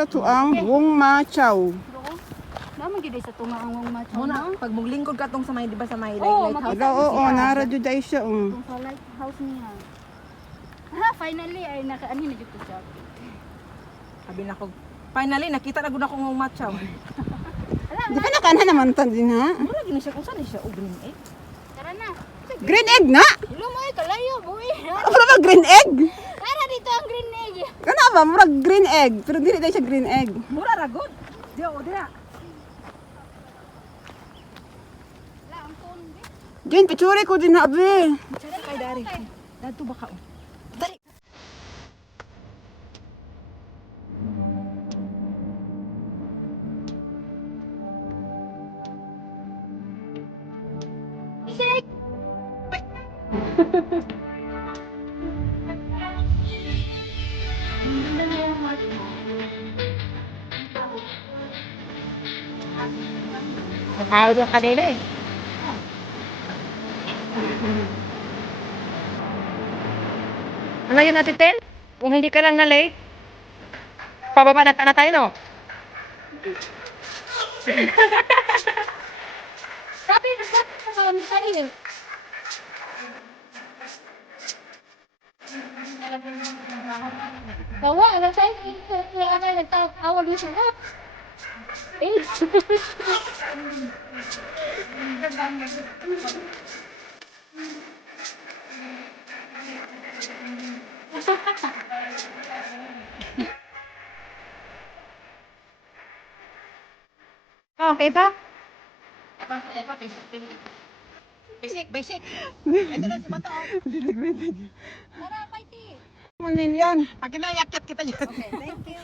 Mura to ang Wong Ma Chow. Naman gid sa tunga ang wong match. Muna, pag muglingkod ka tong sa may, di ba sa may Oo, lighthouse? makita Oo, nara jud ay siya. Kung sa lighthouse niya. Ha, finally ay nakaani na jud ko siya. Sabi na ko, finally, nakita na gud ako ng matchaw. Di ba nakana naman tan din ha? Mura gini siya, kung saan siya? O, green egg? Tara na. Green egg na? Ilo mo ay kalayo, boy. Mura ba green egg? Tara dito ang green egg. Kana ba mura green egg? Pero dili dai siya green egg. Mura ra gud. Di o, di na. La ang phone di. Jen, picture ko din na abi. Diyan kay dari. Dadto ba ka? O? Dali. Nakahawad yung kanila eh. Ano yun natin, Tel? Kung hindi ka lang na late, pababa na tayo, no? Sabi na sa iyo. Tawa, ano sa'yo? Ano, nagtawag mo siya. Eh. Okay ba? Basic. Ito na si Bato. Tara, Paiti. Million. Pag inayakyat kita dyan. Okay, thank you.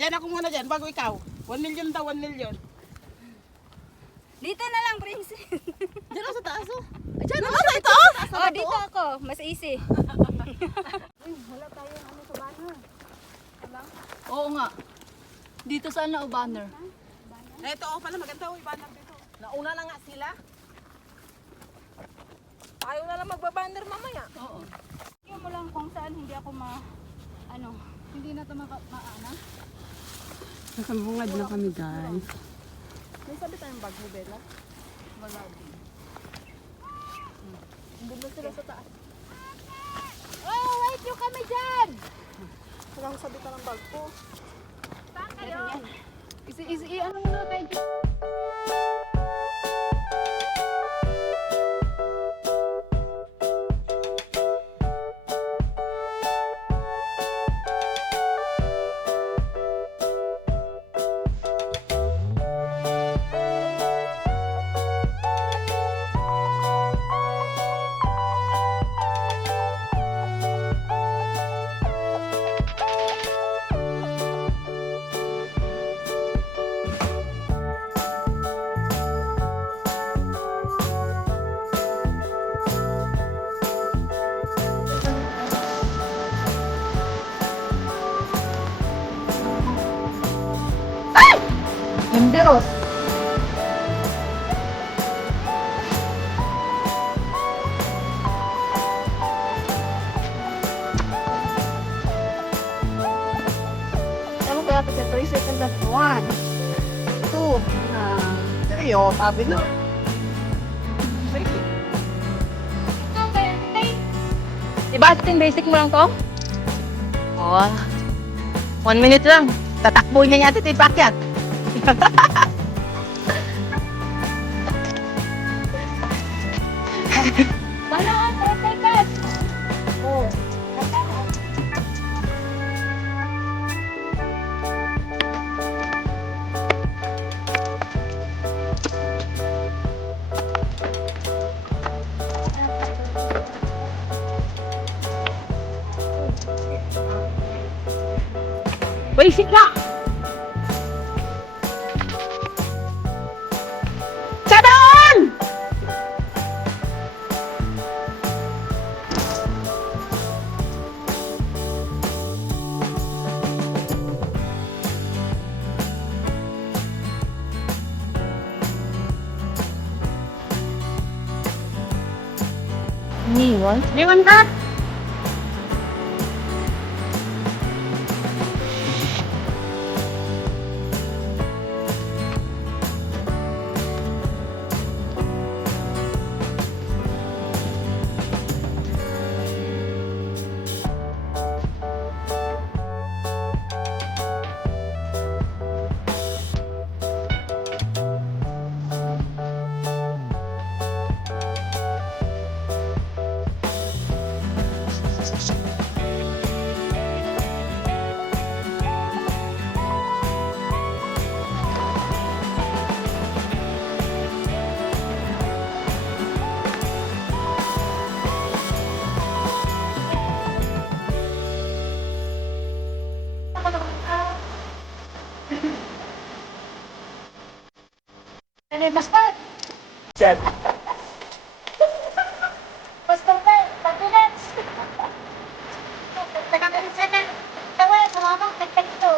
Diyan ako muna dyan, bago ikaw. 1 million daw, 1 million. Dito na lang, princess. Diyan ako sa taas, oh. Diyan na sa itaas. Oh, dito ako. Mas easy. Uy, wala tayong ano sa banner. Oo nga. Dito sana o banner. Ito, oh, pala maganda, oh, banner dito. Nauna na nga sila. Tayo na lang magbabanner mamaya. Oo. Tingnan mo lang kung saan hindi ako Hindi na ito maana. Nasambungad na kami, guys. May sabi tayong bag mo, Bella? Wala din. Hindi na sila sa taas. Oh, wait nyo kami dyan! Wala akong sabi ng bag ko. Saan kayo? Ano muna tayo dyan? Emberos. Ano kaya ito sa 3 seconds at 1, 2, Seryo, sabi na. Diba atin basic mo lang to? Oo. 1 minute lang. Tatakbo niya natin ito ipakyat. Paano ang protected? Oo. Basic na! Sadaan! Niwan? Niwan ka? Ano yung bastard? Bastard na, 5 minutes. Nagkakalit sa na. Tawa, sumama, nagkakito.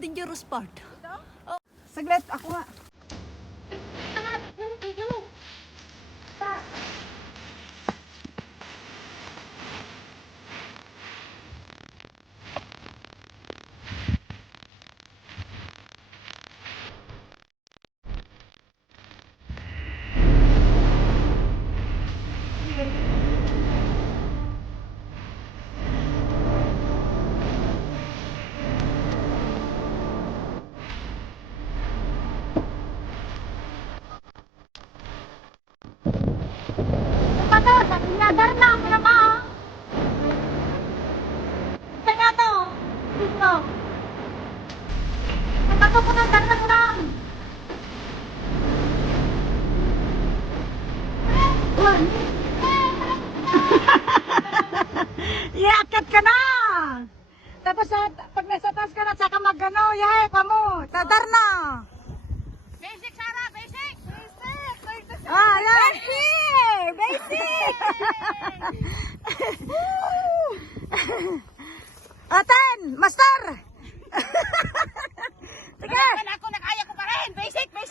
Dangerous part. Saglit, ako nga. Nadar na ako naman. Kaya to. Ito. Natato ko ng darna ko lang. Iakit ka na! Tapos pag nasa taas ka na, saka mag-ano, yahe pa mo. Tadar na! Basic, Sarah, basic. Basic. Ah, yan! Basic! Aten! Master! Sige! Ako nakaya ko pa rin. Basic. 3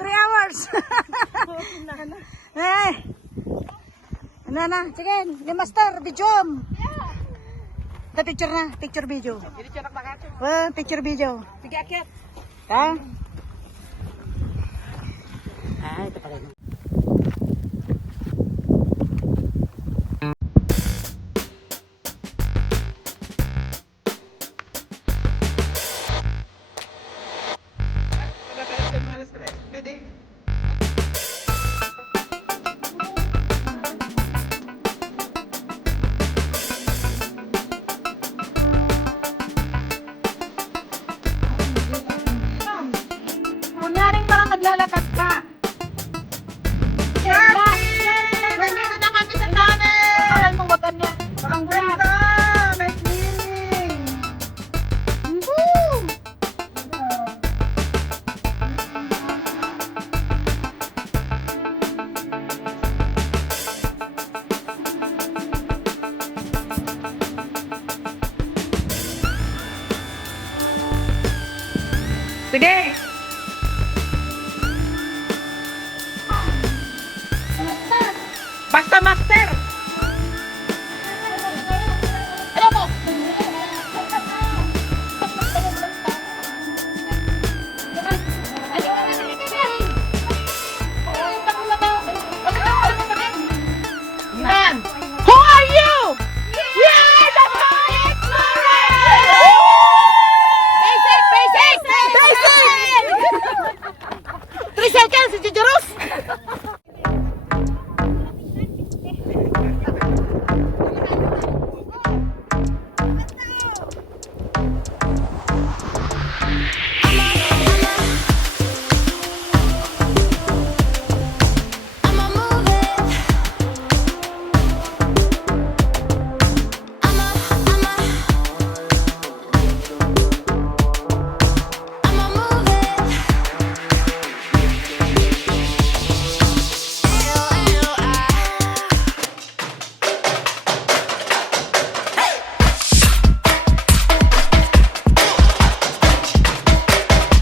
hours! Eh! Ano na? Sige, ni Master, video! The picture na, picture video. Picture video. Sige, akyat. Ha? Ah, ito pala. Kunyaring parang naglalakad ka. Nandito na kami sa dami. Alam mo, wag ganyan. Ang ganda. May cleaning! Sige! Basta master! Ano mo? Man! Who are you? Yes! That's correct! Basic! 3 seconds! Si Jujuro!